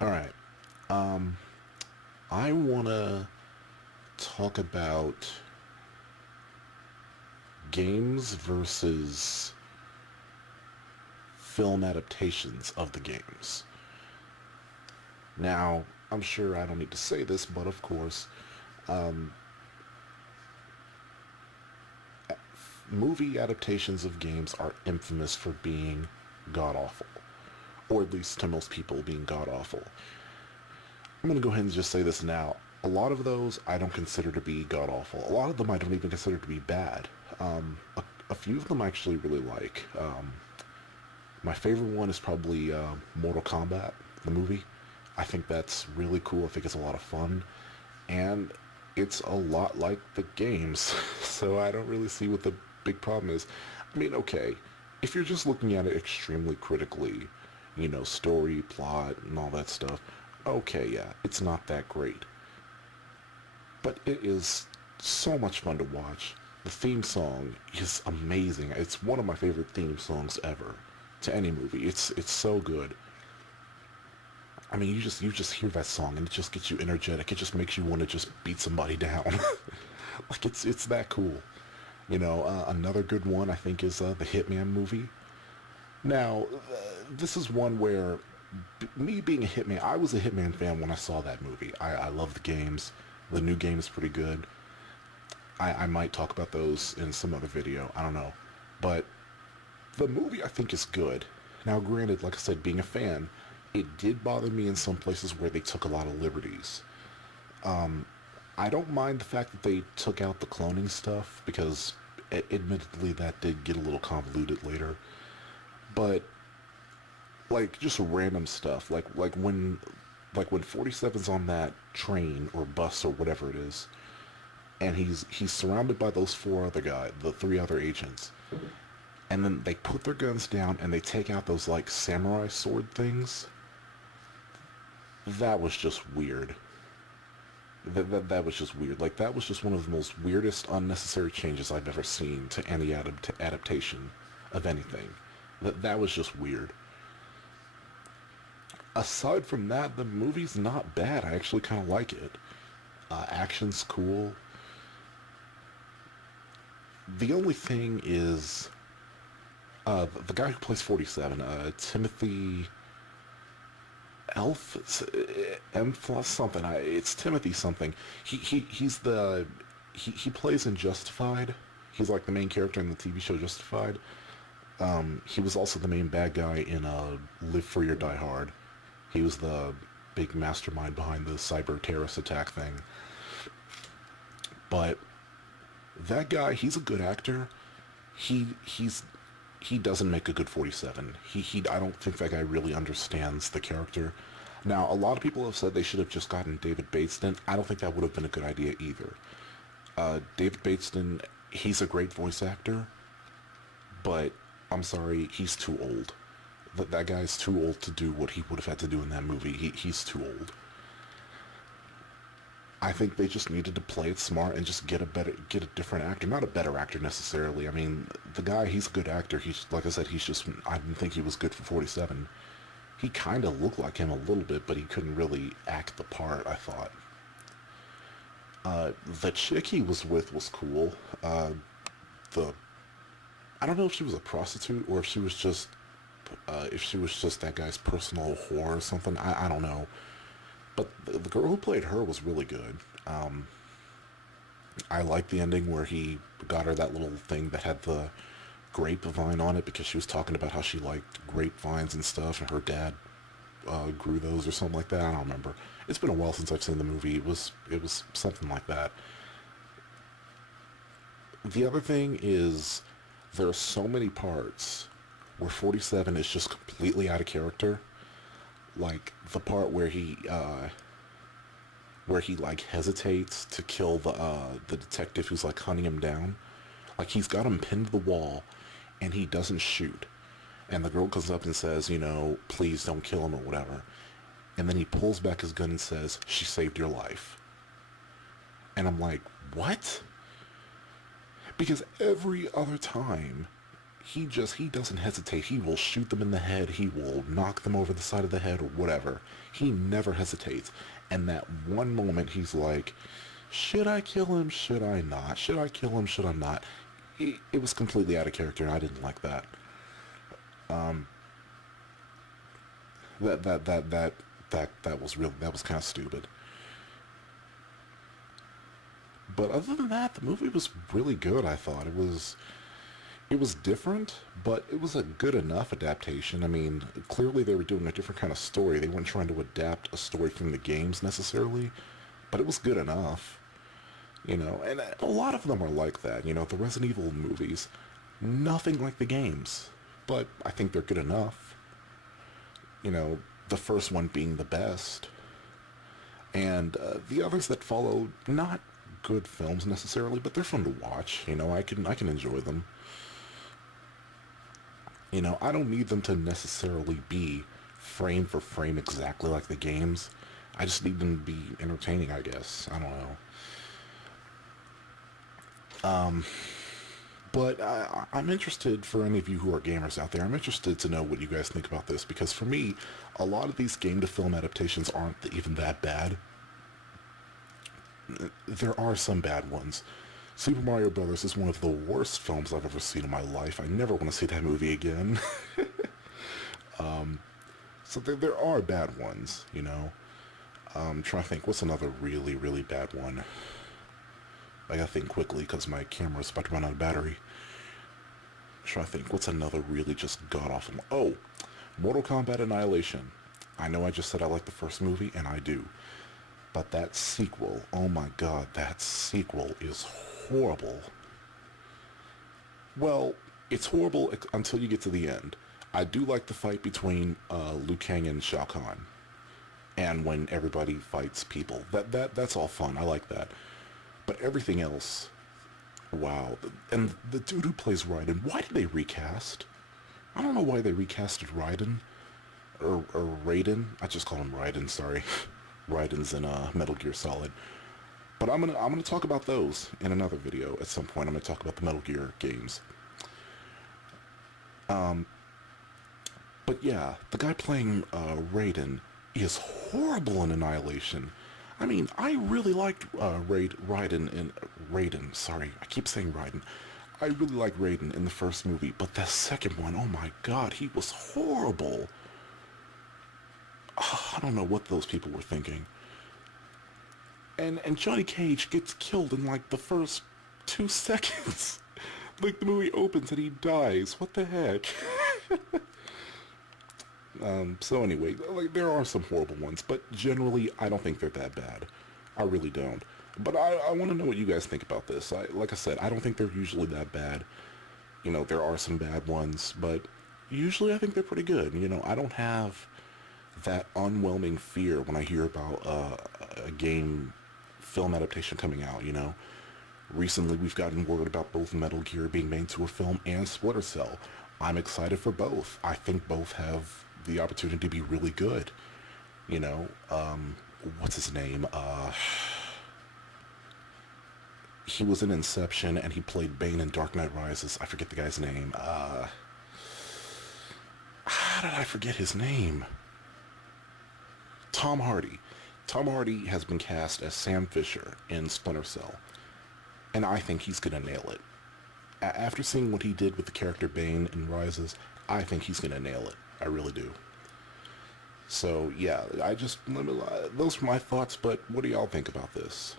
All right. Um, I want to talk about games versus film adaptations of the games. Now, I'm sure I don't need to say this, but of course, um, movie adaptations of games are infamous for being god awful, or at least to most people being god awful. I'm going to go ahead and just say this now. A lot of those I don't consider to be god awful. A lot of them I don't even consider to be bad. A few of them I actually really like. My favorite one is probably Mortal Kombat, the movie. I think that's really cool. I think it's a lot of fun. And it's a lot like the games. So I don't really see what the big problem is. I mean, okay, if you're just looking at it extremely critically, story, plot, and all that stuff, okay, yeah, it's not that great. But it is so much fun to watch. The theme song is amazing. It's one of my favorite theme songs ever to any movie. It's so good. I mean, you just hear that song and it just gets you energetic. It just makes you want to just beat somebody down. Like it's that cool. Another good one I think is the Hitman movie. Now, this is one where me being a Hitman, I was a Hitman fan when I saw that movie. I love the games. The new game is pretty good. I might talk about those in some other video. I don't know. But the movie I think is good. Now, granted, like I said, being a fan, it did bother me in some places where they took a lot of liberties. I don't mind the fact that they took out the cloning stuff because, admittedly, that did get a little convoluted later. But like just random stuff, like when 47's on that train or bus or whatever it is, and he's surrounded by those four other guys, the three other agents, and then they put their guns down and they take out those like samurai sword things. That was just weird. That was just weird. Like that was just one of the most weirdest unnecessary changes I've ever seen to any adaptation of anything. That was just weird. Aside from that, the movie's not bad. I actually kind of like it. Action's cool. The only thing is the guy who plays 47, Timothy Elf, Emph something. It's Timothy something. He plays in Justified. He's like the main character in the TV show Justified. He was also the main bad guy in Live Free or Die Hard. He was the big mastermind behind the cyber terrorist attack thing. But that guy, he's a good actor. He's he doesn't make a good 47. He I don't think that guy really understands the character. Now, a lot of people have said they should have just gotten David Bateston. I don't think that would have been a good idea either. David Bateston, he's a great voice actor, but I'm sorry, he's too old. That guy's too old to do what he would have had to do in that movie. He's too old. I think they just needed to play it smart and just get a different actor. Not a better actor necessarily. I mean, the guy, he's a good actor. He's, like I said, he's just, I didn't think he was good for 47. He kind of looked like him a little bit, but he couldn't really act the part, I thought. The chick he was with was cool. The I don't know if she was a prostitute or if she was just that guy's personal whore or something. I don't know. But the girl who played her was really good. I liked the ending where he got her that little thing that had the grapevine on it because she was talking about how she liked grapevines and stuff, and her dad grew those or something like that. I don't remember. It's been a while since I've seen the movie. It was something like that. The other thing is there are so many parts where 47 is just completely out of character. Like the part where he like hesitates to kill the detective who's like hunting him down. Like he's got him pinned to the wall and he doesn't shoot. And the girl comes up and says, please don't kill him or whatever. And then he pulls back his gun and says, she saved your life. And I'm like, what? Because every other time he doesn't hesitate. He will shoot them in the head. He will knock them over the side of the head or whatever. He never hesitates. And that one moment he's like, should I kill him? Should I not? Should I kill him? Should I not? It was completely out of character, and I didn't like that. Um, that was real. That was kind of stupid. But other than that, the movie was really good. I thought it was different, but it was a good enough adaptation. I mean, clearly they were doing a different kind of story. They weren't trying to adapt a story from the games necessarily, but it was good enough. And a lot of them are like that. The Resident Evil movies, nothing like the games, but I think they're good enough. The first one being the best, and the others that followed, not good films necessarily, but they're fun to watch. I can enjoy them. I don't need them to necessarily be frame for frame exactly like the games. I just need them to be entertaining, I guess. I don't know. But I'm interested, for any of you who are gamers out there, I'm interested to know what you guys think about this, because for me, a lot of these game-to-film adaptations aren't even that bad. There are some bad ones. Super Mario Brothers is one of the worst films I've ever seen in my life. I never want to see that movie again. So there are bad ones. I'm trying to think, what's another really, really bad one? I gotta think quickly because my camera's about to run out of battery. Trying to think, what's another really just god-awful one? Oh, Mortal Kombat Annihilation. I know I just said I like the first movie, and I do. But that sequel, oh my god, that sequel is horrible. Well, it's horrible until you get to the end. I do like the fight between Liu Kang and Shao Kahn, and when everybody fights people. That's all fun. I like that. But everything else, wow. And the dude who plays Raiden, why did they recast? I don't know why they recasted Raiden or Raiden. I just call him Raiden. Sorry, Raiden's in Metal Gear Solid. But I'm gonna talk about those in another video at some point. I'm gonna talk about the Metal Gear games. But yeah, the guy playing Raiden is horrible in Annihilation. I mean, I really liked Raiden in Raiden. Sorry, I keep saying Raiden. I really liked Raiden in the first movie, but the second one, oh my god, he was horrible. I don't know what those people were thinking. And Johnny Cage gets killed in like the first 2 seconds. Like the movie opens and he dies. What the heck? So anyway, like there are some horrible ones, but generally I don't think they're that bad. I really don't. But I want to know what you guys think about this. Like I said, I don't think they're usually that bad. There are some bad ones, but usually I think they're pretty good. I don't have that unwhelming fear when I hear about a game film adaptation coming out. Recently we've gotten word about both Metal Gear being made to a film and Splinter Cell. I'm excited for both. I think both have the opportunity to be really good. What's his name? He was in Inception and he played Bane in Dark Knight Rises. I forget the guy's name. How did I forget his name? Tom Hardy. Tom Hardy has been cast as Sam Fisher in Splinter Cell, and I think he's gonna nail it. After seeing what he did with the character Bane in Rises, I think he's gonna nail it. I really do. So yeah, those are my thoughts, but what do y'all think about this?